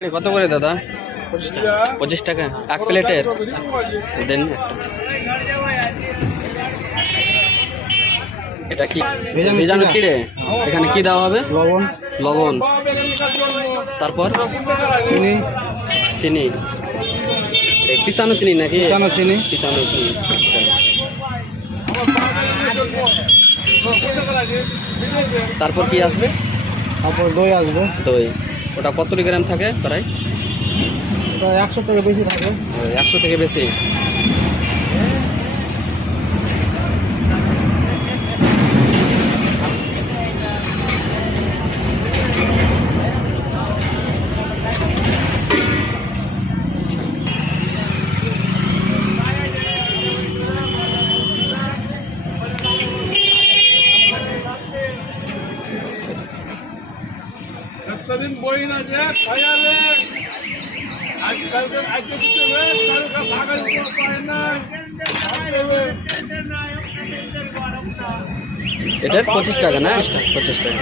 কত করে দাদা? 25 টাকা এক প্লেটের। দেন এটা কি ভেজানো চিড়ে? এখানে কি দেওয়া হবে? লবণ, লবণ, তারপর চিনি, চিনি, এই পিসানো চিনি নাকি? পিসানো চিনি। পিসানো চিনি, আচ্ছা। তারপর কি আসবে? তারপর দই আসবে। দই, ওটা কত গ্রাম থাকে প্রায়? ওটা 100 থেকে বেশি থাকে। 100 থেকে বেশি। दिन बोई ना जे खाया ले आजकल के आज के कल का भागल को पाए ना এটা 25 টাকা না? 25 টাকা।